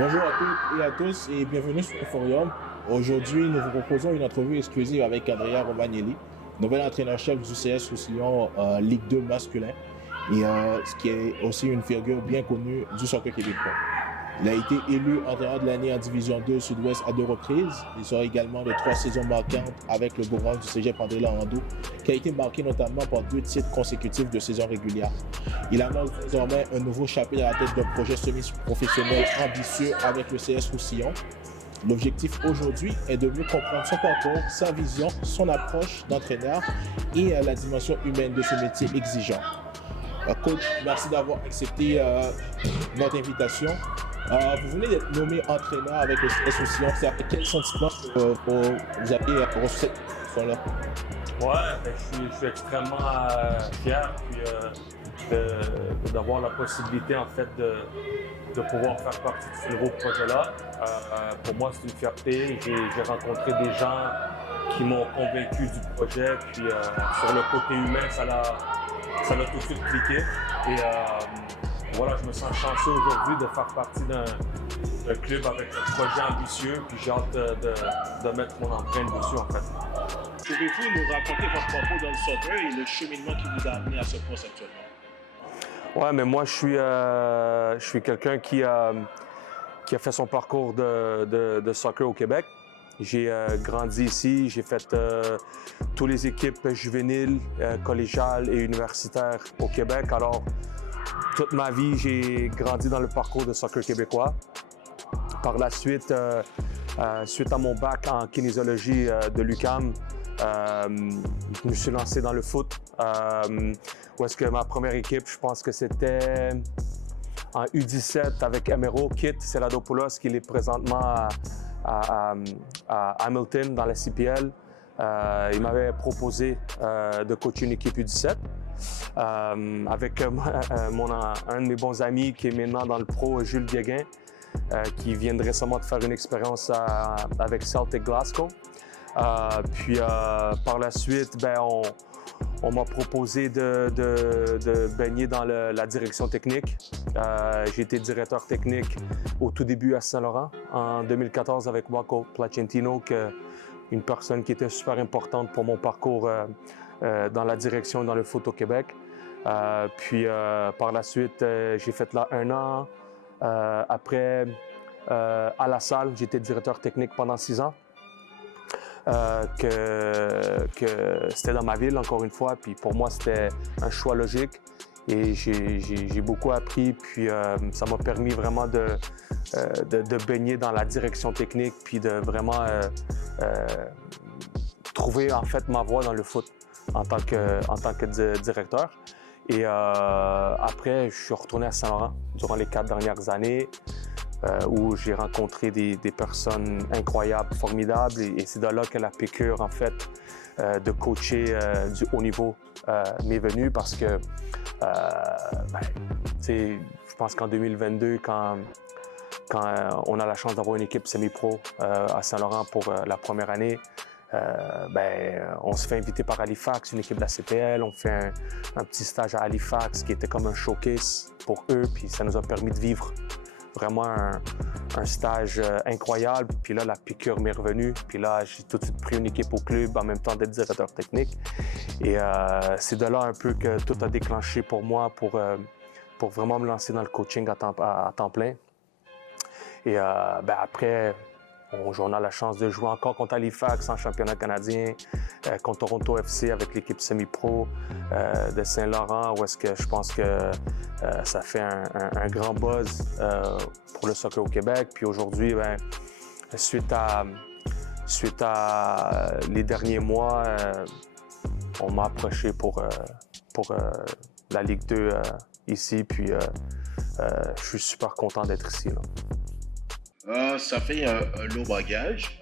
Bonjour à toutes et à tous et bienvenue sur le forum. Aujourd'hui, nous vous proposons une entrevue exclusive avec Andrea Romagnelli, nouvel entraîneur-chef du CS Roussillon Ligue 2 masculin et ce qui est aussi une figure bien connue du soccer québécois. Il a été élu entraîneur de l'année en Division 2 Sud-Ouest à 2 reprises. Il sera également de 3 saisons marquantes avec le Bourgogne du Cégep André Laurando, qui a été marqué notamment par 2 titres consécutifs de saison régulière. Il annonce désormais un nouveau chapitre à la tête d'un projet semi-professionnel ambitieux avec le CS Roussillon. L'objectif aujourd'hui est de mieux comprendre son parcours, sa vision, son approche d'entraîneur et la dimension humaine de ce métier exigeant. Coach, merci d'avoir accepté notre invitation. Vous venez d'être nommé entraîneur avec le CS Roussillon. C'est après quel sentiment vous avez reçu cette position-là? Ouais, je suis extrêmement fier d'avoir la possibilité en fait de pouvoir faire partie de ce nouveau projet-là. Pour moi, c'est une fierté. J'ai rencontré des gens qui m'ont convaincu du projet. Puis sur le côté humain, ça l'a tout de suite cliqué. Et voilà, je me sens chanceux aujourd'hui de faire partie d'un club avec un projet ambitieux. Puis j'ai hâte de mettre mon empreinte dessus en fait. Pouvez-vous nous raconter votre parcours dans le soccer et le cheminement qui vous a amené à ce poste actuellement? Ouais, mais moi, je suis quelqu'un qui a fait son parcours de soccer au Québec. J'ai grandi ici, j'ai fait toutes les équipes juvéniles, collégiales et universitaires au Québec. Alors, toute ma vie, j'ai grandi dans le parcours de soccer québécois. Par la suite, suite à mon bac en kinésiologie de l'UQAM, je me suis lancé dans le foot. Où est-ce que ma première équipe, je pense que c'était en U17 avec Emero Kit Seladopoulos, qui est présentement à Hamilton dans la CPL. Il m'avait proposé de coacher une équipe U17 avec un de mes bons amis qui est maintenant dans le pro, Jules Guéguin, qui vient récemment de faire une expérience avec Celtic Glasgow. Puis par la suite, on m'a proposé de baigner dans la direction technique. J'ai été directeur technique au tout début à Saint-Laurent en 2014 avec Marco Placentino, une personne qui était super importante pour mon parcours dans la direction dans le foot au Québec. Puis par la suite, j'ai fait là 1 an. Après, à La Salle, j'étais directeur technique pendant 6 ans. Que c'était dans ma ville, encore une fois, puis pour moi, c'était un choix logique et j'ai beaucoup appris, puis ça m'a permis vraiment de baigner dans la direction technique, puis de vraiment trouver en fait ma voie dans le foot en tant que directeur. Et après, je suis retourné à Saint-Laurent durant les 4 dernières années. Où j'ai rencontré des personnes incroyables, formidables, et c'est de là que la piqûre, en fait, de coacher du haut niveau m'est venue parce que, je pense qu'en 2022, quand on a la chance d'avoir une équipe semi-pro à Saint-Laurent pour la première année, on se fait inviter par Halifax, une équipe de la CPL, on fait un petit stage à Halifax qui était comme un showcase pour eux, puis ça nous a permis de vivre vraiment un stage incroyable. Puis là, la piqûre m'est revenue. Puis là, j'ai tout de suite pris une équipe au club en même temps d'être directeur technique. Et c'est de là un peu que tout a déclenché pour moi pour vraiment me lancer dans le coaching à temps plein. Et après, on a la chance de jouer encore contre Halifax en championnat canadien, contre Toronto FC avec l'équipe semi-pro de Saint-Laurent, où est-ce que je pense que ça fait un grand buzz pour le soccer au Québec. Puis aujourd'hui, suite à les derniers mois, on m'a approché pour la Ligue 2 ici, puis je suis super content d'être ici, là. Ça fait un lourd bagage.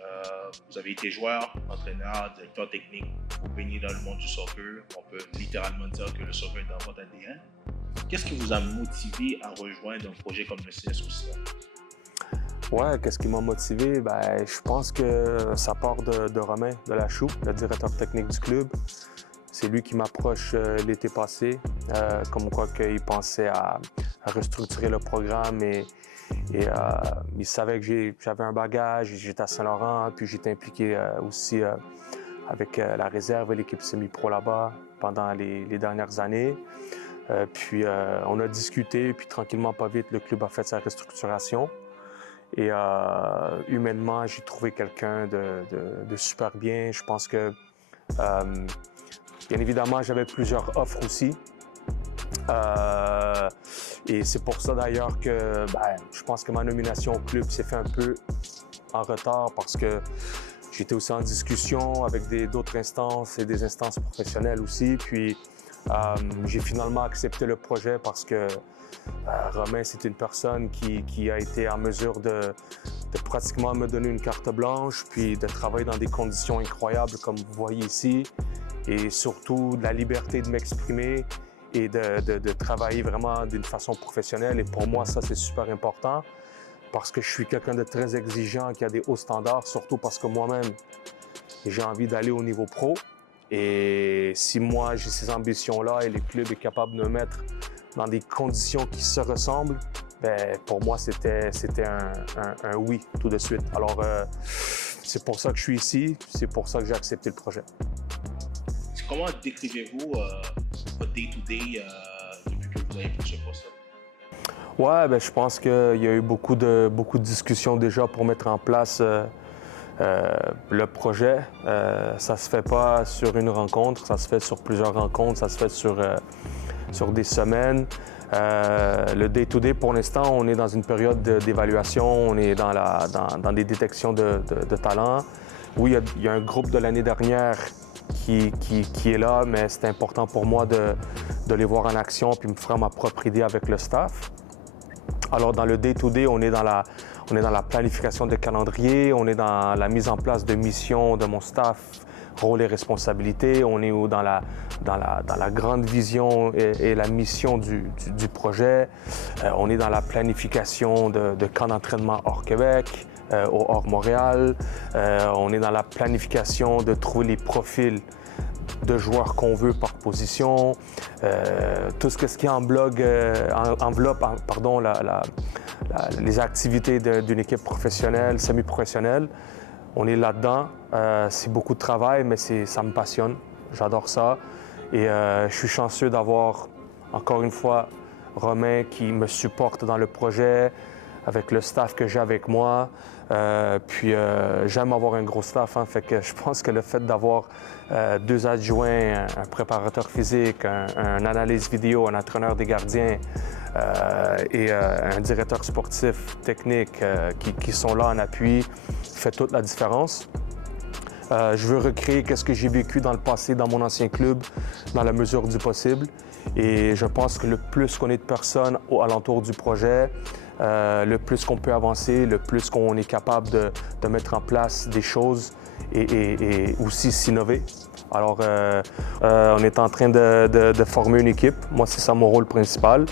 Vous avez été joueur, entraîneur, directeur technique. Vous baignez dans le monde du soccer. On peut littéralement dire que le soccer est dans votre ADN. Qu'est-ce qui vous a motivé à rejoindre un projet comme le CS Roussillon? Ouais, qu'est-ce qui m'a motivé? Je pense que ça part de Romain Delachou, le directeur technique du club. C'est lui qui m'approche l'été passé, comme quoi qu'il pensait à restructurer le programme et Et il savait que j'avais un bagage, j'étais à Saint-Laurent, puis j'étais impliqué aussi avec la réserve et l'équipe semi-pro là-bas pendant les dernières années. Puis on a discuté, puis tranquillement, pas vite, le club a fait sa restructuration. Et humainement, j'ai trouvé quelqu'un de super bien. Je pense que, bien évidemment, j'avais plusieurs offres aussi. Et c'est pour ça d'ailleurs que je pense que ma nomination au club s'est fait un peu en retard parce que j'étais aussi en discussion avec d'autres instances et des instances professionnelles aussi. Puis j'ai finalement accepté le projet parce que Romain, c'est une personne qui a été en mesure de pratiquement me donner une carte blanche, puis de travailler dans des conditions incroyables comme vous voyez ici, et surtout de la liberté de m'exprimer et de travailler vraiment d'une façon professionnelle. Et pour moi, ça, c'est super important parce que je suis quelqu'un de très exigeant, qui a des hauts standards, surtout parce que moi-même, j'ai envie d'aller au niveau pro. Et si moi, j'ai ces ambitions-là et le club est capable de me mettre dans des conditions qui se ressemblent, pour moi, c'était un oui tout de suite. Alors, c'est pour ça que je suis ici, c'est pour ça que j'ai accepté le projet. Comment décrivez-vous votre day-to-day depuis que vous avez pris ce poste-là? Ouais, je pense qu'il y a eu beaucoup de discussions déjà pour mettre en place le projet. Ça se fait pas sur une rencontre, ça se fait sur plusieurs rencontres, ça se fait sur des semaines. Le day-to-day, pour l'instant, on est dans une période d'évaluation, on est dans des détections de talents. Oui, il y a un groupe de l'année dernière qui est là, mais c'est important pour moi de les voir en action puis me faire ma propre idée avec le staff. Alors, dans le day-to-day, on est dans la planification de calendrier, on est dans la mise en place de missions de mon staff, rôle et responsabilités, on est dans la grande vision et la mission du projet, on est dans la planification de camps d'entraînement hors Québec, hors Montréal, on est dans la planification de trouver les profils de joueurs qu'on veut par position, tout ce qui enveloppe les activités d'une équipe professionnelle, semi-professionnelle. On est là-dedans. C'est beaucoup de travail, mais ça me passionne. J'adore ça. Et je suis chanceux d'avoir, encore une fois, Romain qui me supporte dans le projet, avec le staff que j'ai avec moi. Puis j'aime avoir un gros staff, fait que je pense que le fait d'avoir 2 adjoints, un préparateur physique, un analyse vidéo, un entraîneur des gardiens et un directeur sportif technique qui sont là en appui fait toute la différence. Je veux recréer ce que j'ai vécu dans le passé dans mon ancien club dans la mesure du possible. Et je pense que le plus qu'on est de personnes alentour du projet, le plus qu'on peut avancer, le plus qu'on est capable de mettre en place des choses et aussi s'innover. Alors, on est en train de former une équipe. Moi, c'est ça mon rôle principal.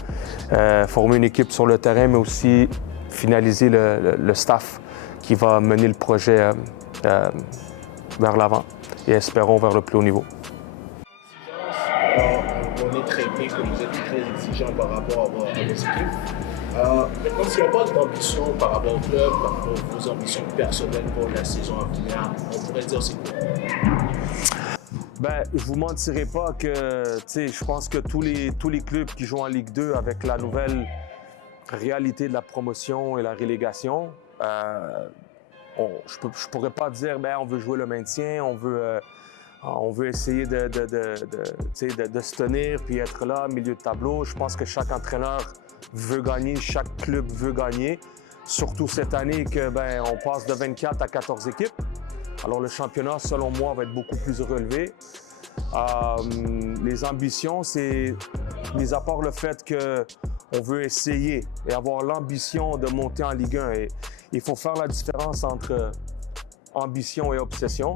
Former une équipe sur le terrain, mais aussi finaliser le staff qui va mener le projet vers l'avant et espérons vers le plus haut niveau. On est très bien que vous êtes très exigeant par rapport à vos équipes. Maintenant, si on parle d'ambition par rapport au club, par rapport à vos ambitions personnelles pour la saison à venir, on pourrait dire c'est quoi? Je vous mentirai pas que je pense que tous les clubs qui jouent en Ligue 2 avec la nouvelle réalité de la promotion et la relégation, je pourrais pas dire on veut jouer le maintien, on veut essayer de se tenir puis être là, milieu de tableau. Je pense que chaque entraîneur veut gagner, chaque club veut gagner. Surtout cette année on passe de 24 à 14 équipes. Alors le championnat, selon moi, va être beaucoup plus relevé. Les ambitions, c'est, mis à part le fait qu'on veut essayer et avoir l'ambition de monter en Ligue 1. Et il faut faire la différence entre ambition et obsession.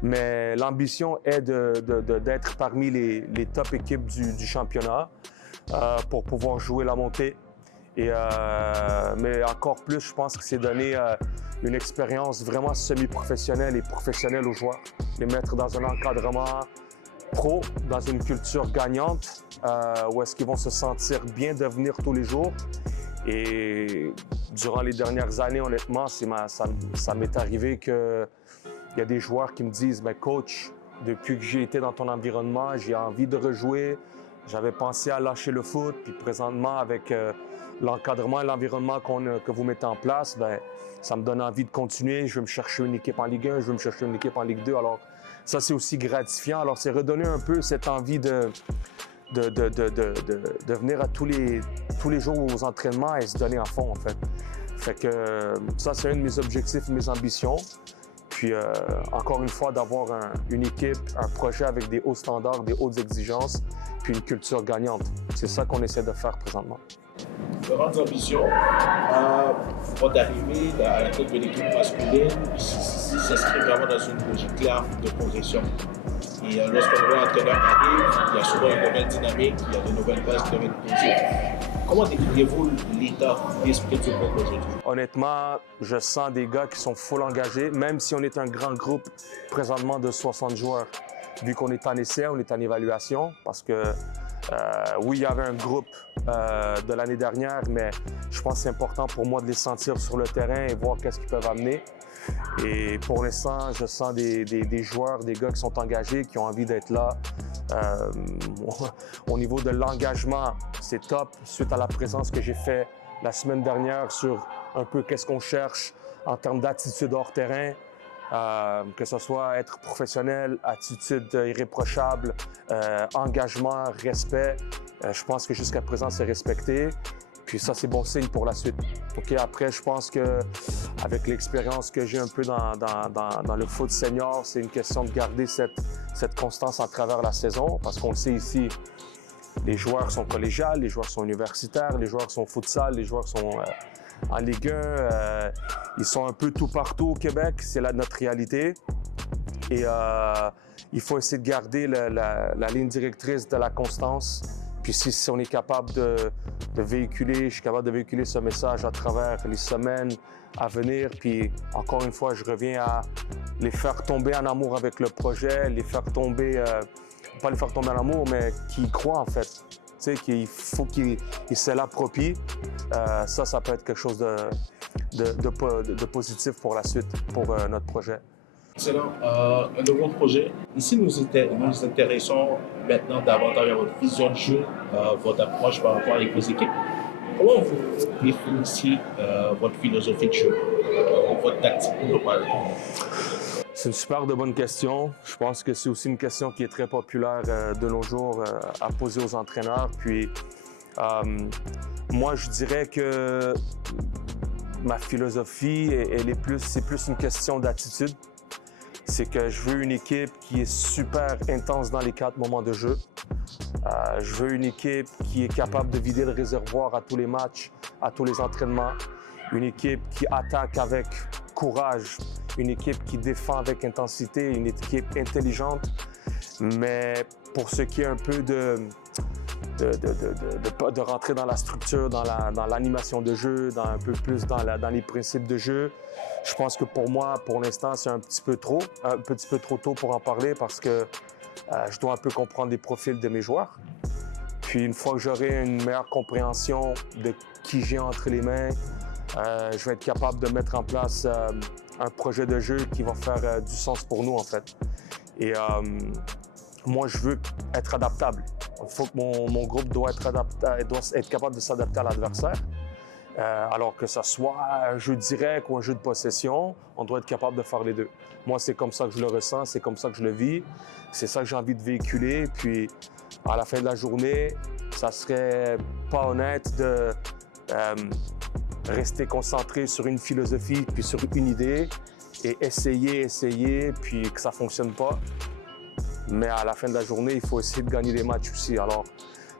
Mais l'ambition est d'être parmi les top équipes du championnat pour pouvoir jouer la montée. Mais encore plus, je pense que c'est donner une expérience vraiment semi-professionnelle et professionnelle aux joueurs. Les mettre dans un encadrement pro, dans une culture gagnante, où est-ce qu'ils vont se sentir bien de venir tous les jours Et durant les dernières années, honnêtement, ça m'est arrivé qu'il y a des joueurs qui me disent « Coach, depuis que j'ai été dans ton environnement, j'ai envie de rejouer. J'avais pensé à lâcher le foot. Puis présentement, avec l'encadrement et l'environnement que vous mettez en place, ça me donne envie de continuer. Je veux me chercher une équipe en Ligue 1, je veux me chercher une équipe en Ligue 2. Alors ça, c'est aussi gratifiant. Alors c'est redonner un peu cette envie de venir à tous les jours aux entraînements et se donner à fond, en fait. Fait que ça, c'est un de mes objectifs, mes ambitions. Puis, encore une fois, d'avoir une équipe, un projet avec des hauts standards, des hautes exigences, puis une culture gagnante. C'est ça qu'on essaie de faire présentement. Grandes ambitions, votre arrivée à la tête de l'équipe masculine s'inscrit vraiment dans une logique claire de progression. Et lorsqu'un nouvel entraîneur arrive, il y a souvent une nouvelle dynamique, il y a de nouvelles bases qui doivent être posées. Comment décrivez-vous l'état d'esprit du groupe aujourd'hui? Honnêtement, je sens des gars qui sont full engagés, même si on est un grand groupe présentement de 60 joueurs. Vu qu'on est en essai, on est en évaluation, parce que oui, il y avait un groupe de l'année dernière, mais je pense que c'est important pour moi de les sentir sur le terrain et voir qu'est-ce qu'ils peuvent amener. Et pour l'instant, je sens des joueurs, des gars qui sont engagés, qui ont envie d'être là. Au niveau de l'engagement, c'est top. Suite à la présence que j'ai faite la semaine dernière sur un peu qu'est-ce qu'on cherche en termes d'attitude hors terrain, que ce soit être professionnel, attitude irréprochable, engagement, respect. Je pense que jusqu'à présent, c'est respecté. Puis ça, c'est bon signe pour la suite. Okay? Après, je pense qu'avec l'expérience que j'ai un peu dans le foot senior, c'est une question de garder cette constance à travers la saison. Parce qu'on le sait ici, les joueurs sont collégiales, les joueurs sont universitaires, les joueurs sont futsal, les joueurs sont en Ligue 1. Ils sont un peu tout partout au Québec. C'est là notre réalité. Et il faut essayer de garder la ligne directrice de la constance. Puis si on est capable de véhiculer, je suis capable de véhiculer ce message à travers les semaines à venir. Puis encore une fois, je reviens à les faire tomber en amour avec le projet, les faire tomber, pas les faire tomber en amour, mais qui y croient en fait. Tu sais, qu'il faut qu'ils se l'approprient. Ça peut être quelque chose de positif pour la suite, pour notre projet. Excellent. Un nouveau projet. Ici, nous intéressons maintenant davantage à votre vision de jeu, votre approche par rapport avec vos équipes. Comment vous définissez votre philosophie de jeu, votre tactique globale? C'est une super de bonne question. Je pense que c'est aussi une question qui est très populaire de nos jours à poser aux entraîneurs. Puis, moi, je dirais que ma philosophie, c'est plus une question d'attitude. C'est que je veux une équipe qui est super intense dans les 4 moments de jeu. Je veux une équipe qui est capable de vider le réservoir à tous les matchs, à tous les entraînements. Une équipe qui attaque avec courage. Une équipe qui défend avec intensité. Une équipe intelligente. Mais pour ce qui est un peu de rentrer dans la structure, dans l'animation de jeu, un peu plus dans les principes de jeu. Je pense que pour moi, pour l'instant, c'est un petit peu trop tôt pour en parler parce que je dois un peu comprendre les profils de mes joueurs. Puis une fois que j'aurai une meilleure compréhension de qui j'ai entre les mains, je vais être capable de mettre en place un projet de jeu qui va faire du sens pour nous, en fait. Et moi, je veux être adaptable. Il faut que mon groupe doit être capable de s'adapter à l'adversaire. Alors que ce soit un jeu direct ou un jeu de possession, on doit être capable de faire les deux. Moi, c'est comme ça que je le ressens, c'est comme ça que je le vis. C'est ça que j'ai envie de véhiculer. Puis, à la fin de la journée, ça serait pas honnête de rester concentré sur une philosophie puis sur une idée et essayer, puis que ça fonctionne pas. Mais à la fin de la journée, il faut essayer de gagner des matchs aussi. Alors,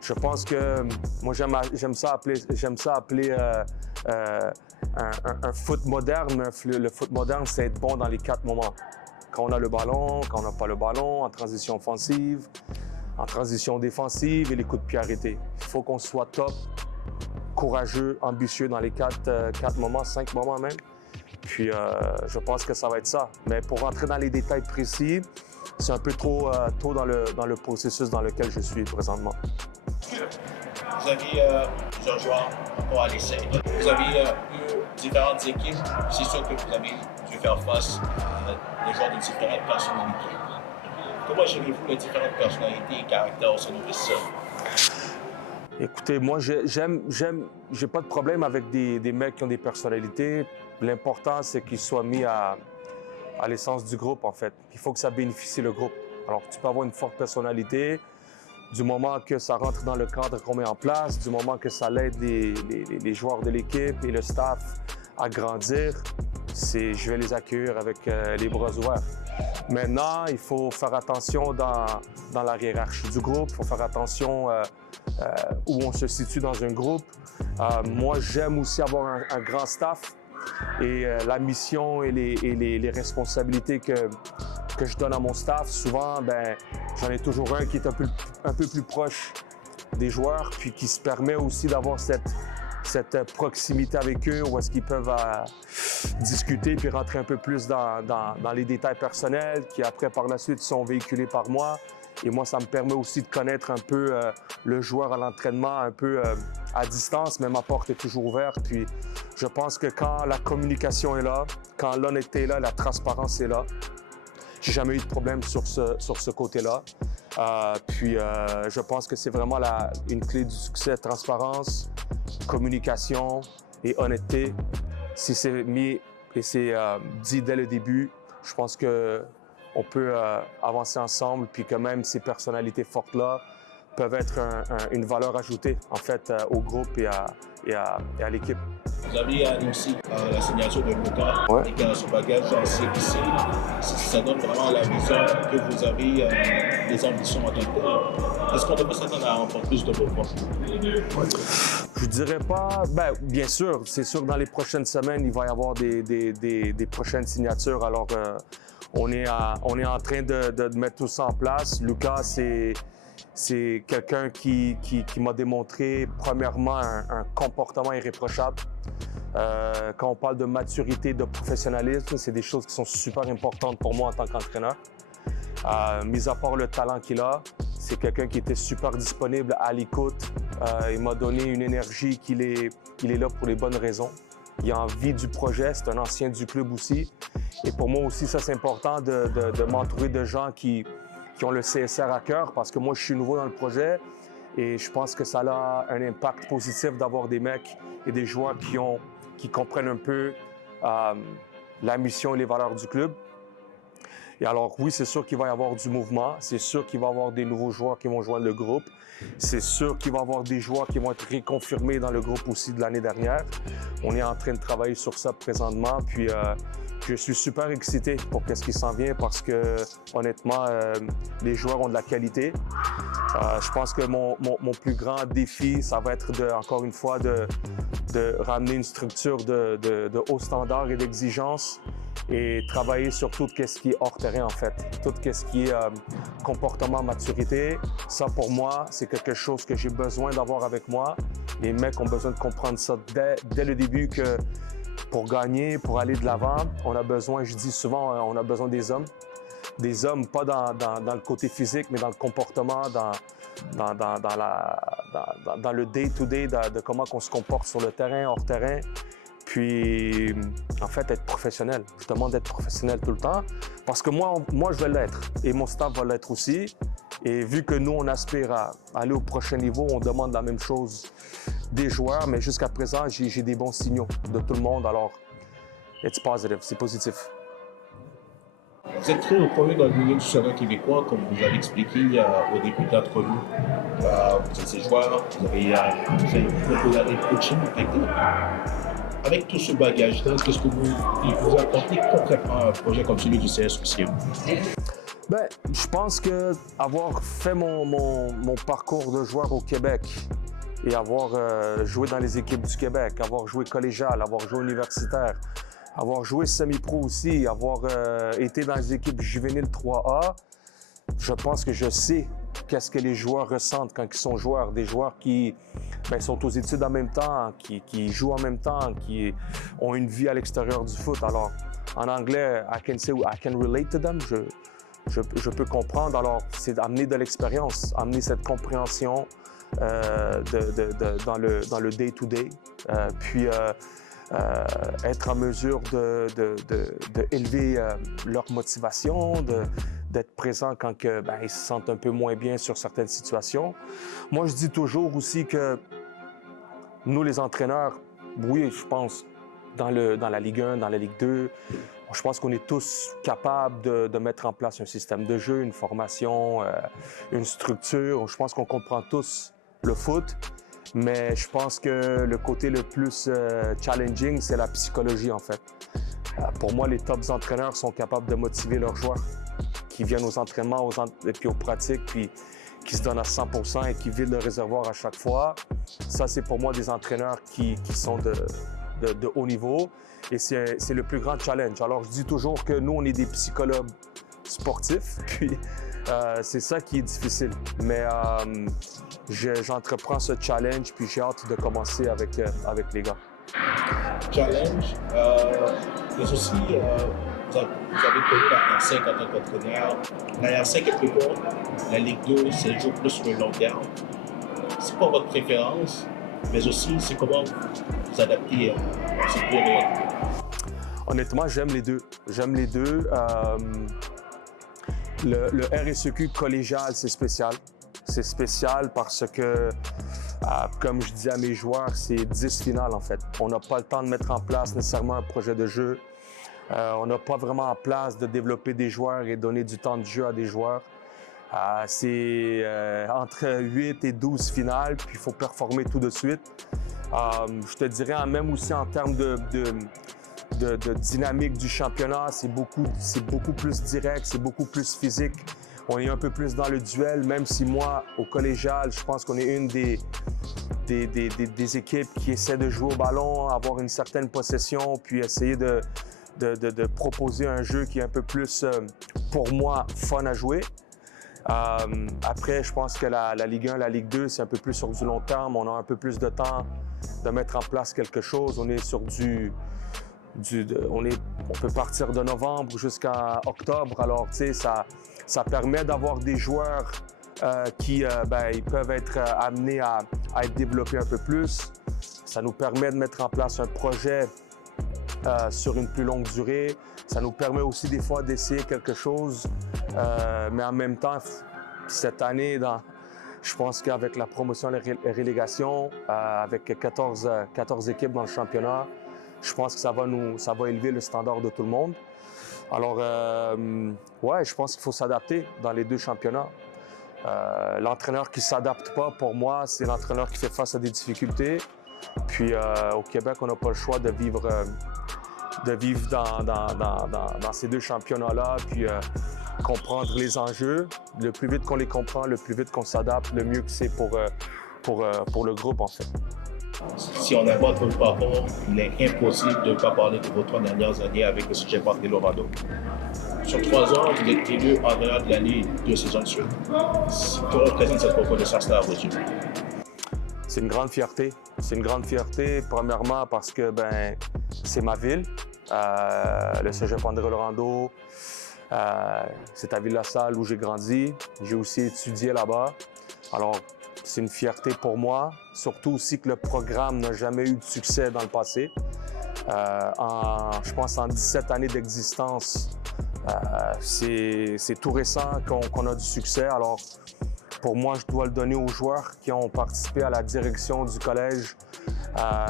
je pense que moi, j'aime ça appeler un foot moderne. Mais le foot moderne, c'est être bon dans les 4 moments. Quand on a le ballon, quand on n'a pas le ballon, en transition offensive, en transition défensive et les coups de pied arrêtés. Il faut qu'on soit top, courageux, ambitieux dans les 4 moments, 5 moments même. Puis, je pense que ça va être ça. Mais pour rentrer dans les détails précis, c'est un peu trop tôt dans le processus dans lequel je suis présentement. Vous avez plusieurs joueurs encore à l'essai. Vous avez eu différentes équipes. C'est sûr que vous avez dû faire face à des joueurs de différentes personnalités. Comment gérez-vous les différentes personnalités et caractères au sein de ça? Écoutez, moi, j'ai pas de problème avec des mecs qui ont des personnalités. L'important, c'est qu'ils soient mis à l'essence du groupe, en fait. Il faut que ça bénéficie le groupe. Alors, tu peux avoir une forte personnalité, du moment que ça rentre dans le cadre qu'on met en place, du moment que ça l'aide les joueurs de l'équipe et le staff à grandir, je vais les accueillir avec les bras ouverts. Maintenant, il faut faire attention dans la hiérarchie du groupe, il faut faire attention où on se situe dans un groupe. Moi, j'aime aussi avoir un grand staff et la mission et les responsabilités que je donne à mon staff, souvent, j'en ai toujours un qui est un peu plus proche des joueurs, puis qui se permet aussi d'avoir cette proximité avec eux, où est-ce qu'ils peuvent discuter puis rentrer un peu plus dans les détails personnels, qui après, par la suite, sont véhiculés par moi. Et moi, ça me permet aussi de connaître un peu le joueur à l'entraînement, un peu à distance, mais ma porte est toujours ouverte. Puis je pense que quand la communication est là, quand l'honnêteté est là, la transparence est là, j'ai jamais eu de problème sur ce côté-là. Je pense que c'est vraiment une clé du succès, transparence, communication et honnêteté. Si c'est mis et c'est dit dès le début, je pense qu'on peut avancer ensemble, puis que même ces personnalités fortes-là peuvent être une valeur ajoutée, en fait, au groupe et à l'équipe. Vous avez annoncé la signature de Luka et son bagage dans CBC. Ça donne vraiment la vision que vous avez des ambitions en tant que tel. Est-ce qu'on devrait s'attendre à remporter plus de mouvements? Je dirais pas. Bien sûr, c'est sûr que dans les prochaines semaines, il va y avoir des prochaines signatures. Alors, on est en train de mettre tout ça en place. Luka, c'est quelqu'un qui m'a démontré, premièrement, un comportement irréprochable. Quand on parle de maturité, de professionnalisme, c'est des choses qui sont super importantes pour moi en tant qu'entraîneur. Mis à part le talent qu'il a, c'est quelqu'un qui était super disponible, à l'écoute. Il m'a donné une énergie qu'il est là pour les bonnes raisons. Il a envie du projet, c'est un ancien du club aussi. Et pour moi aussi, ça c'est important de m'entourer de gens qui ont le CSR à cœur, parce que moi, je suis nouveau dans le projet et je pense que ça a un impact positif d'avoir des mecs et des joueurs qui comprennent un peu la mission et les valeurs du club. Et alors, oui, c'est sûr qu'il va y avoir du mouvement. C'est sûr qu'il va y avoir des nouveaux joueurs qui vont joindre le groupe. C'est sûr qu'il va y avoir des joueurs qui vont être réconfirmés dans le groupe aussi de l'année dernière. On est en train de travailler sur ça présentement. Puis, je suis super excité pour ce qui s'en vient parce que, honnêtement, les joueurs ont de la qualité. Je pense que mon plus grand défi, ça va être, encore une fois, de ramener une structure de haut standard et d'exigence et travailler sur tout ce qui est hors terrain, en fait. Tout ce qui est comportement, maturité. Ça, pour moi, c'est quelque chose que j'ai besoin d'avoir avec moi. Les mecs ont besoin de comprendre ça dès le début, que pour gagner, pour aller de l'avant, on a besoin, je dis souvent, on a besoin des hommes. Des hommes, pas dans le côté physique, mais dans le comportement, dans le day-to-day, de comment on se comporte sur le terrain, hors terrain. Puis, en fait, être professionnel. Je demande d'être professionnel tout le temps parce que moi je vais l'être et mon staff va l'être aussi. Et vu que nous, on aspire à aller au prochain niveau, on demande la même chose des joueurs, mais jusqu'à présent, j'ai des bons signaux de tout le monde. Alors, it's positive, c'est positif. Vous êtes très reconnu dans le milieu du soccer québécois, comme vous avez expliqué au début de l'entrevue. Vous êtes des joueurs, vous avez popularisé le coaching. Avec tout ce bagage-là, qu'est-ce que vous apportez concrètement à un projet comme celui du CS aussi? Je pense que avoir fait mon parcours de joueur au Québec et avoir joué dans les équipes du Québec, avoir joué collégial, avoir joué universitaire, avoir joué semi-pro aussi, avoir été dans les équipes juvéniles 3A, je pense que je sais qu'est-ce que les joueurs ressentent quand ils sont joueurs. Des joueurs qui sont aux études en même temps, qui jouent en même temps, qui ont une vie à l'extérieur du foot. Alors, en anglais, I can relate to them. Je peux comprendre. Alors, c'est d'amener de l'expérience, amener cette compréhension, dans le day-to-day, puis être en mesure d'élever leur motivation, d'être présent quand ils se sentent un peu moins bien sur certaines situations. Moi, je dis toujours aussi que nous, les entraîneurs, oui, je pense, dans la Ligue 1, dans la Ligue 2, je pense qu'on est tous capables de mettre en place un système de jeu, une formation, une structure. Je pense qu'on comprend tous le foot, mais je pense que le côté le plus challenging, c'est la psychologie, en fait. Pour moi, les tops entraîneurs sont capables de motiver leurs joueurs qui viennent aux entraînements et puis aux pratiques, puis qui se donnent à 100% et qui vident le réservoir à chaque fois. Ça, c'est pour moi des entraîneurs qui sont de haut niveau. Et c'est le plus grand challenge. Alors, je dis toujours que nous, on est des psychologues sportifs, puis c'est ça qui est difficile. Mais j'entreprends ce challenge, puis j'ai hâte de commencer avec les gars. Challenge, mais aussi, vous avez connu la R5 en tant qu'entraîneur. La R5 est plus courte, la Ligue 2, c'est toujours plus sur le long terme. C'est pas votre préférence, mais aussi, c'est comment vous adaptez à cette période. Honnêtement, j'aime les deux. J'aime les deux. Le RSEQ collégial, c'est spécial. C'est spécial parce que, comme je dis à mes joueurs, c'est 10 finales en fait. On n'a pas le temps de mettre en place nécessairement un projet de jeu. On n'a pas vraiment en place de développer des joueurs et donner du temps de jeu à des joueurs. C'est entre 8 et 12 finales, puis il faut performer tout de suite. Je te dirais, même aussi en termes de dynamique du championnat, c'est beaucoup plus direct, c'est beaucoup plus physique. On est un peu plus dans le duel, même si moi, au collégial, je pense qu'on est une des équipes qui essaie de jouer au ballon, avoir une certaine possession, puis essayer de proposer un jeu qui est un peu plus, pour moi, fun à jouer. Après, je pense que la Ligue 1, la Ligue 2, c'est un peu plus sur du long terme. On a un peu plus de temps de mettre en place quelque chose. On est sur on peut partir de novembre jusqu'à octobre. Alors, tu sais, ça permet d'avoir des joueurs qui ils peuvent être amenés à être développés un peu plus. Ça nous permet de mettre en place un projet sur une plus longue durée. Ça nous permet aussi des fois d'essayer quelque chose, mais en même temps, cette année, je pense qu'avec la promotion et la relégation, avec 14 équipes dans le championnat, je pense que ça va élever le standard de tout le monde. Alors, ouais, je pense qu'il faut s'adapter dans les deux championnats. L'entraîneur qui ne s'adapte pas, pour moi, c'est l'entraîneur qui fait face à des difficultés. Puis au Québec, on n'a pas le choix de vivre dans ces deux championnats-là, puis comprendre les enjeux. Le plus vite qu'on les comprend, le plus vite qu'on s'adapte, le mieux que c'est pour le groupe, en fait. Si on aborde votre parcours, il est impossible de ne pas parler de vos 3 dernières années avec le sujet Patrick Lourando. Sur 3 ans, vous êtes élu entraîneur de l'année 2 saisons de suite. Que représente cette reconnaissance-là à vos yeux? C'est une grande fierté. C'est une grande fierté, premièrement parce que c'est ma ville, le cégep André Laurando. C'est à Ville-la-Salle où j'ai grandi. J'ai aussi étudié là-bas. Alors, c'est une fierté pour moi, surtout aussi que le programme n'a jamais eu de succès dans le passé. Je pense en 17 années d'existence, c'est tout récent qu'on a du succès. Alors, pour moi, je dois le donner aux joueurs qui ont participé à la direction du collège,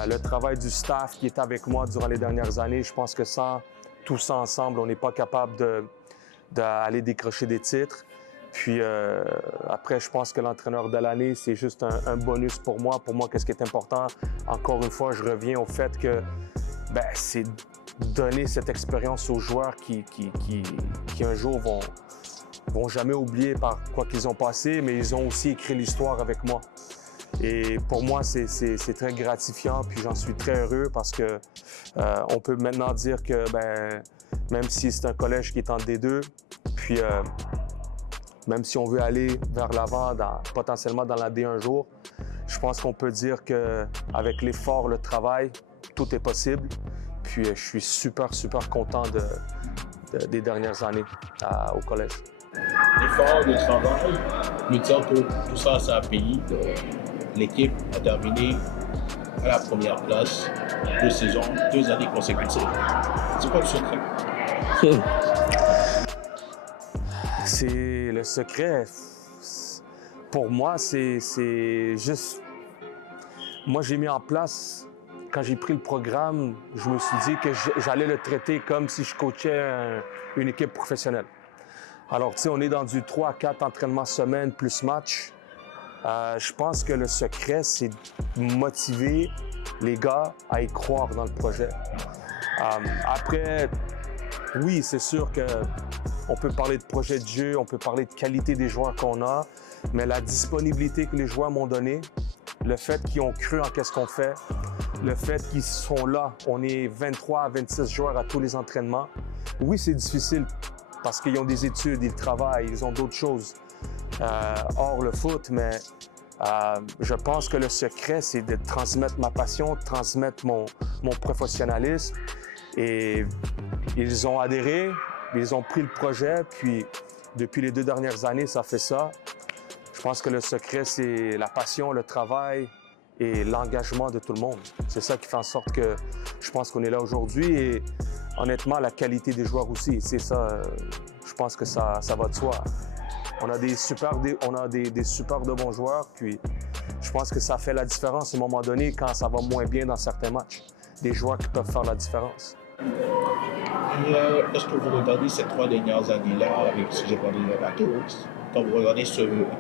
le travail du staff qui est avec moi durant les dernières années. Je pense que sans tout ça ensemble, on n'est pas capable d'aller décrocher des titres. Puis après, je pense que l'entraîneur de l'année, c'est juste un bonus pour moi. Pour moi, qu'est-ce qui est important? Encore une fois, je reviens au fait que c'est donner cette expérience aux joueurs qui un jour vont jamais oublier par quoi qu'ils ont passé, mais ils ont aussi écrit l'histoire avec moi. Et pour moi, c'est très gratifiant, puis j'en suis très heureux parce que on peut maintenant dire que même si c'est un collège qui est en D2, puis même si on veut aller vers l'avant, potentiellement dans la D un jour, je pense qu'on peut dire qu'avec l'effort, le travail, tout est possible. Puis je suis super, super content des dernières années au collège. L'effort, le travail, nous disons que tout ça, ça a payé. l'équipe a terminé à la première place 2 saisons, 2 années consécutives. C'est quoi le secret? C'est le secret. Pour moi, c'est juste... Moi, j'ai mis en place, quand j'ai pris le programme, je me suis dit que j'allais le traiter comme si je coachais une équipe professionnelle. Alors, tu sais, on est dans du 3 à 4 entraînements semaine plus match. Je pense que le secret, c'est de motiver les gars à y croire dans le projet. Après, oui, c'est sûr qu'on peut parler de projet de jeu, on peut parler de qualité des joueurs qu'on a, mais la disponibilité que les joueurs m'ont donnée, le fait qu'ils ont cru en qu'est-ce qu'on fait, le fait qu'ils sont là, on est 23 à 26 joueurs à tous les entraînements. Oui, c'est difficile parce qu'ils ont des études, ils travaillent, ils ont d'autres choses hors le foot, mais je pense que le secret, c'est de transmettre ma passion, de transmettre mon professionnalisme. Et ils ont adhéré, ils ont pris le projet, puis depuis les 2 dernières années, ça fait ça. Je pense que le secret, c'est la passion, le travail et l'engagement de tout le monde. C'est ça qui fait en sorte que je pense qu'on est là aujourd'hui et honnêtement, la qualité des joueurs aussi. C'est ça, je pense que ça va de soi. On a des super de bons joueurs, puis je pense que ça fait la différence à un moment donné quand ça va moins bien dans certains matchs. Des joueurs qui peuvent faire la différence. Et est-ce que vous regardez ces 3 dernières années-là, avec si j'ai parlé de la touriste, quand vous regardez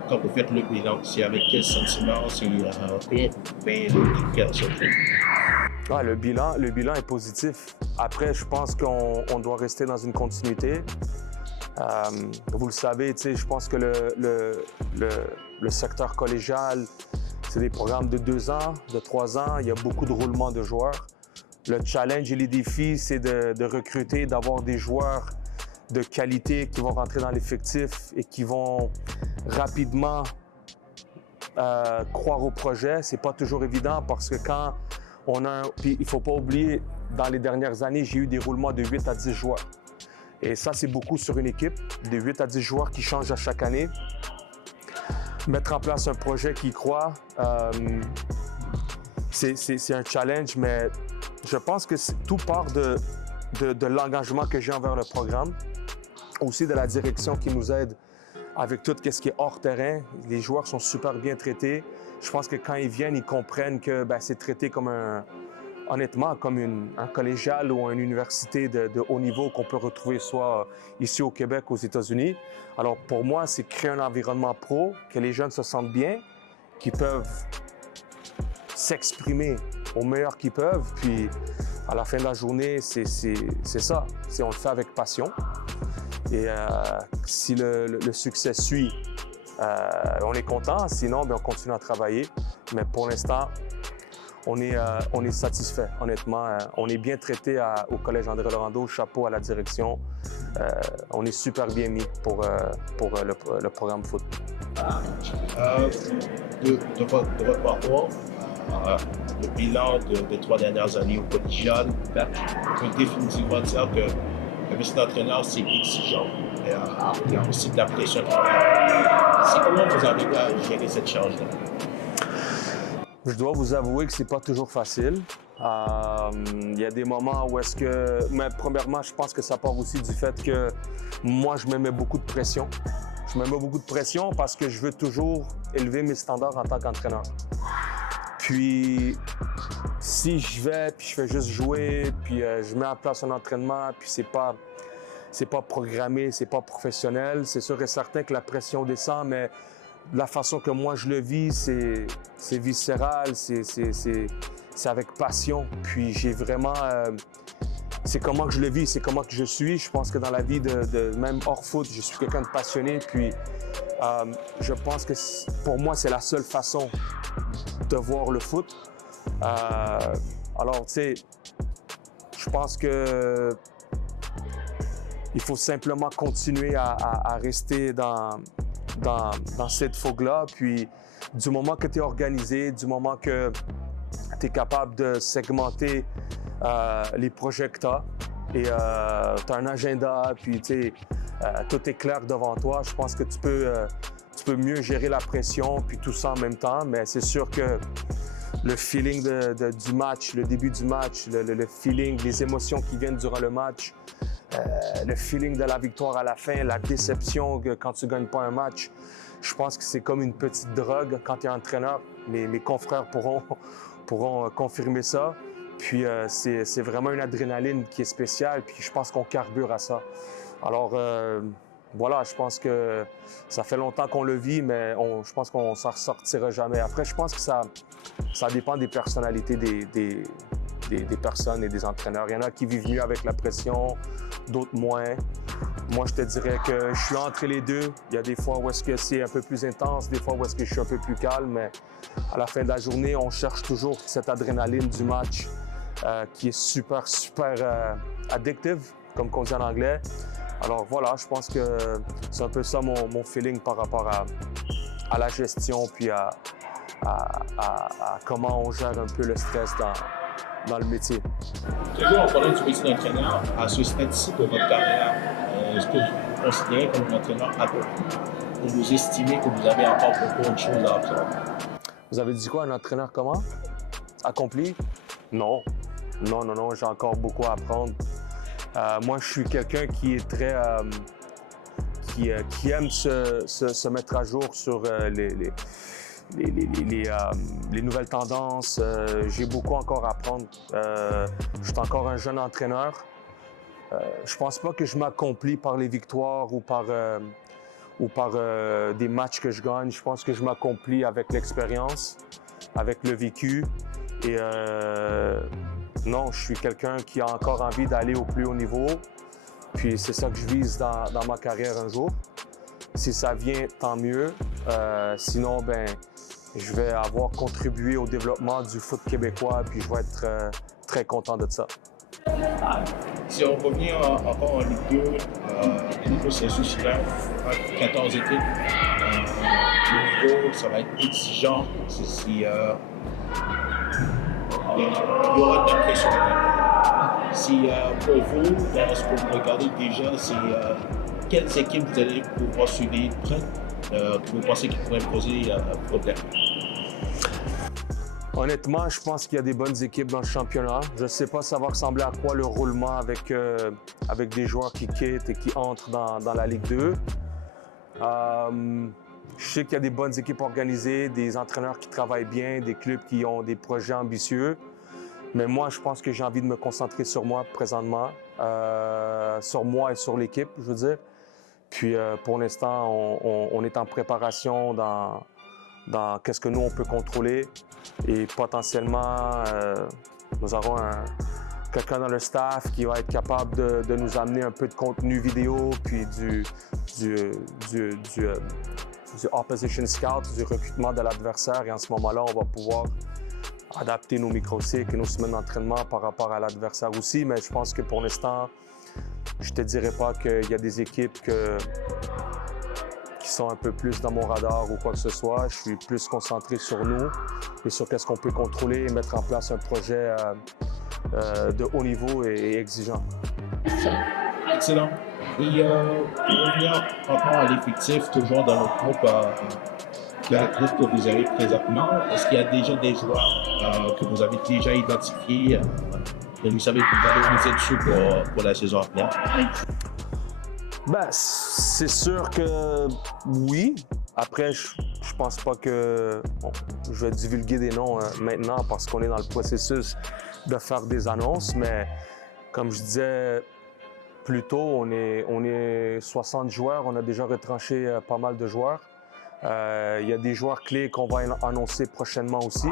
quand vous faites le bilan, c'est avec quel sentiment, c'est quel secret? Ouais, le bilan est positif. Après, je pense qu'on doit rester dans une continuité. Vous le savez, je pense que le secteur collégial, c'est des programmes de 2 ans, de 3 ans. Il y a beaucoup de roulements de joueurs. Le challenge et les défis, c'est de recruter, d'avoir des joueurs de qualité qui vont rentrer dans l'effectif et qui vont rapidement croire au projet. C'est pas toujours évident parce que quand on a... Puis il faut pas oublier, dans les dernières années, j'ai eu des roulements de 8 à 10 joueurs. Et ça, c'est beaucoup sur une équipe, de 8 à 10 joueurs qui changent à chaque année. Mettre en place un projet qui croit, c'est un challenge, mais je pense que tout part de l'engagement que j'ai envers le programme, aussi de la direction qui nous aide avec tout ce qui est hors terrain. Les joueurs sont super bien traités. Je pense que quand ils viennent, ils comprennent que c'est traité comme honnêtement, comme un collégial ou une université de haut niveau qu'on peut retrouver soit ici au Québec, aux États-Unis. Alors pour moi, c'est créer un environnement pro, que les jeunes se sentent bien, qu'ils peuvent s'exprimer au meilleur qu'ils peuvent. Puis à la fin de la journée, c'est ça. On le fait avec passion. Et si le succès suit, on est content. Sinon, on continue à travailler. Mais pour l'instant, on est satisfait, honnêtement. On est bien traité au Collège André Laurando, chapeau à la direction. On est super bien mis pour le programme foot. De votre parcours, le bilan des 3 dernières années au collégial, on peut définitivement dire que le métier d'entraîneur, c'est exigeant. Il y a aussi de la pression. C'est comment vous arrivez à gérer cette charge-là? Je dois vous avouer que c'est pas toujours facile. Il y a des moments où est-ce que... Mais premièrement, je pense que ça part aussi du fait que moi, je me mets beaucoup de pression. Je me mets beaucoup de pression parce que je veux toujours élever mes standards en tant qu'entraîneur. Puis, si je vais, puis je fais juste jouer, puis je mets en place un entraînement, puis c'est pas programmé, c'est pas professionnel, c'est sûr et certain que la pression descend, mais la façon que moi je le vis, c'est viscéral, c'est avec passion. Puis j'ai vraiment... c'est comment que je le vis, c'est comment que je suis. Je pense que dans la vie, même hors foot, je suis quelqu'un de passionné. Puis je pense que pour moi, c'est la seule façon de voir le foot. Alors, tu sais, je pense que il faut simplement continuer à rester dans cette fougue-là. Puis, du moment que tu es organisé, du moment que tu es capable de segmenter les projets que tu as et tu as un agenda, puis tu sais, tout est clair devant toi, je pense que tu peux tu peux mieux gérer la pression puis tout ça en même temps. Mais c'est sûr que le feeling du match, le début du match, le feeling, les émotions qui viennent durant le match, le feeling de la victoire à la fin, la déception quand tu ne gagnes pas un match, je pense que c'est comme une petite drogue quand tu es entraîneur. Mes confrères pourront confirmer ça. Puis c'est vraiment une adrénaline qui est spéciale, puis je pense qu'on carbure à ça. Alors voilà, je pense que ça fait longtemps qu'on le vit, mais je pense qu'on s'en ressortira jamais. Après, je pense que ça dépend des personnalités des personnes et des entraîneurs. Il y en a qui vivent mieux avec la pression, d'autres moins. Moi, je te dirais que je suis entre les deux. Il y a des fois où est-ce que c'est un peu plus intense, des fois où est-ce que je suis un peu plus calme, mais à la fin de la journée, on cherche toujours cette adrénaline du match qui est super addictive, comme on dit en anglais. Alors voilà, je pense que c'est un peu ça mon feeling par rapport à la gestion puis à comment on gère un peu le stress dans le métier. Toujours en parlant du métier d'entraîneur, à ce stade-ci de votre carrière, est-ce que vous considérez comme un entraîneur accompli ou vous estimez que vous avez encore beaucoup de choses à apprendre? Vous avez dit quoi, un entraîneur comment? Accompli? Non. Non, j'ai encore beaucoup à apprendre. Moi, je suis quelqu'un qui est très... qui aime se mettre à jour sur les nouvelles tendances. J'ai beaucoup encore à apprendre. Je suis encore un jeune entraîneur. Je pense pas que je m'accomplis par les victoires ou par des matchs que je gagne. Je pense que je m'accomplis avec l'expérience, avec le vécu. Et non, je suis quelqu'un qui a encore envie d'aller au plus haut niveau. Puis c'est ça que je vise dans ma carrière un jour. Si ça vient, tant mieux. Sinon, ben, je vais avoir contribué au développement du foot québécois, puis je vais être très content de ça. Si on revient encore en Ligue 2, le processus là, 14 équipes, le niveau, ça va être exigeant. Il y aura de la pression. Si pour vous, dans ce que vous regardez déjà, c'est quelles équipes vous allez pouvoir suivre près que vous pensez qu'ils pourraient poser problème? Honnêtement, je pense qu'il y a des bonnes équipes dans le championnat. Je ne sais pas ça va ressembler à quoi le roulement avec des joueurs qui quittent et qui entrent dans la Ligue 2. Je sais qu'il y a des bonnes équipes organisées, des entraîneurs qui travaillent bien, des clubs qui ont des projets ambitieux. Mais moi, je pense que j'ai envie de me concentrer sur moi présentement, sur moi et sur l'équipe, je veux dire. Puis pour l'instant, on est en préparation dans qu'est-ce que nous, on peut contrôler. Et potentiellement, nous aurons quelqu'un dans le staff qui va être capable de nous amener un peu de contenu vidéo, puis du opposition scout, du recrutement de l'adversaire. Et en ce moment-là, on va pouvoir adapter nos microcycles et nos semaines d'entraînement par rapport à l'adversaire aussi. Mais je pense que pour l'instant, je te dirais pas qu'il y a des équipes qui sont un peu plus dans mon radar ou quoi que ce soit. Je suis plus concentré sur nous et sur qu'est-ce qu'on peut contrôler et mettre en place un projet de haut niveau et exigeant. Excellent. Et pour revenir encore à l'effectif, toujours dans le groupe, le groupe que vous avez présentement, est-ce qu'il y a déjà des joueurs que vous avez déjà identifiés et vous savez que vous allez miser dessus pour la saison à venir? Ben, c'est sûr que oui. Après, je pense pas que je vais divulguer des noms maintenant parce qu'on est dans le processus de faire des annonces. Mais comme je disais plus tôt, on est 60 joueurs. On a déjà retranché pas mal de joueurs. Il y a des joueurs clés qu'on va annoncer prochainement aussi,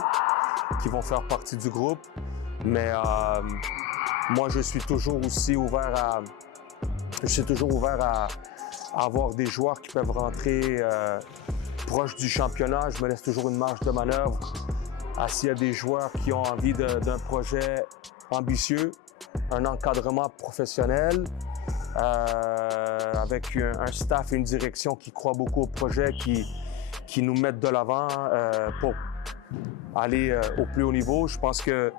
qui vont faire partie du groupe. Mais moi, je suis toujours aussi ouvert à avoir des joueurs qui peuvent rentrer proche du championnat. Je me laisse toujours une marge de manœuvre. S'il y a des joueurs qui ont envie d'un projet ambitieux, un encadrement professionnel, avec un staff et une direction qui croient beaucoup au projet, qui nous mettent de l'avant pour aller au plus haut niveau. Je pense que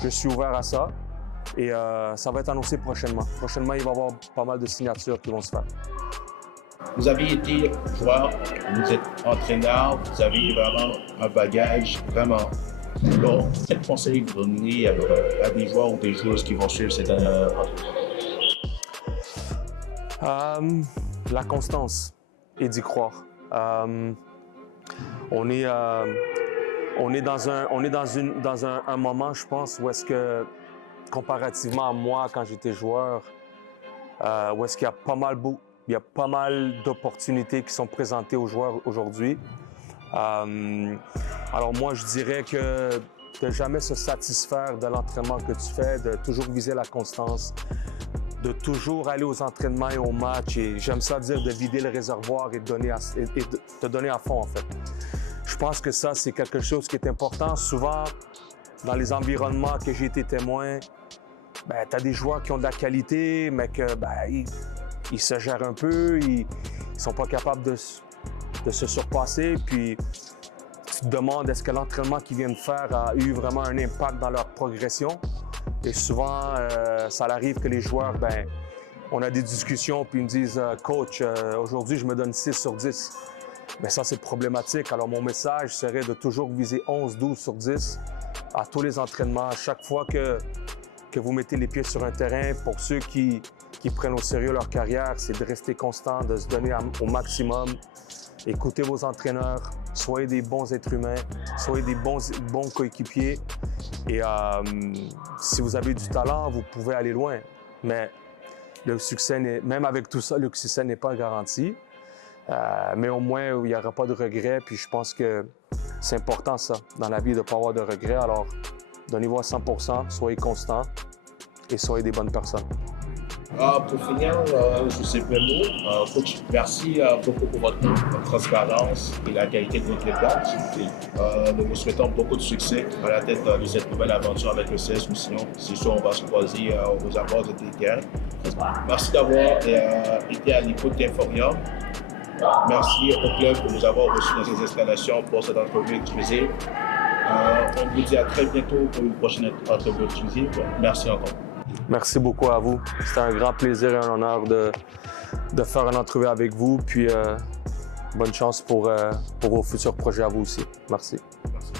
je suis ouvert à ça et ça va être annoncé prochainement. Prochainement, il va y avoir pas mal de signatures qui vont se faire. Vous avez été joueur, vous êtes entraîneur, vous avez vraiment un bagage vraiment bon. Quel conseil vous donnez à des joueurs ou des joueuses qui vont suivre cette La constance et d'y croire. On est dans un moment, je pense, où est-ce que, comparativement à moi quand j'étais joueur, où est-ce qu'il y a pas mal d'opportunités qui sont présentées aux joueurs aujourd'hui. Alors moi, je dirais que de jamais se satisfaire de l'entraînement que tu fais, de toujours viser la constance, de toujours aller aux entraînements et aux matchs. Et j'aime ça dire de vider le réservoir et de te donner à fond, en fait. Je pense que ça, c'est quelque chose qui est important. Souvent, dans les environnements que j'ai été témoin, tu as des joueurs qui ont de la qualité, mais que ils se gèrent un peu, ils sont pas capables de se surpasser. Puis tu te demandes est-ce que l'entraînement qu'ils viennent faire a eu vraiment un impact dans leur progression. Et souvent, ça arrive que les joueurs, on a des discussions puis ils me disent « Coach, aujourd'hui, je me donne 6 sur 10 ». Mais ça, c'est problématique. Alors, mon message serait de toujours viser 11, 12 sur 10 à tous les entraînements. À chaque fois que vous mettez les pieds sur un terrain, pour ceux qui prennent au sérieux leur carrière, c'est de rester constant, de se donner au maximum. Écoutez vos entraîneurs, soyez des bons êtres humains, soyez des bons coéquipiers. Et si vous avez du talent, vous pouvez aller loin. Mais le succès, même avec tout ça, le succès n'est pas garanti. Mais au moins, il n'y aura pas de regrets. Puis je pense que c'est important, ça, dans la vie, de ne pas avoir de regrets. Alors, donnez-vous à 100%, soyez constants et soyez des bonnes personnes. Pour finir, je sais pas mot. Coach, merci beaucoup pour votre transparence et la qualité de votre réponse. Nous vous souhaitons beaucoup de succès à la tête de cette nouvelle aventure avec le CS Roussillon. C'est sûr, on va se croiser aux abords de terrain. Merci d'avoir été à l'écoute d'Inforium. Merci au club de nous avoir reçus dans ces installations pour cette entrevue exclusive. On vous dit à très bientôt pour une prochaine entrevue exclusive. Merci encore. Merci beaucoup à vous. C'était un grand plaisir et un honneur de faire une entrevue avec vous. Puis bonne chance pour vos futurs projets à vous aussi. Merci. Merci.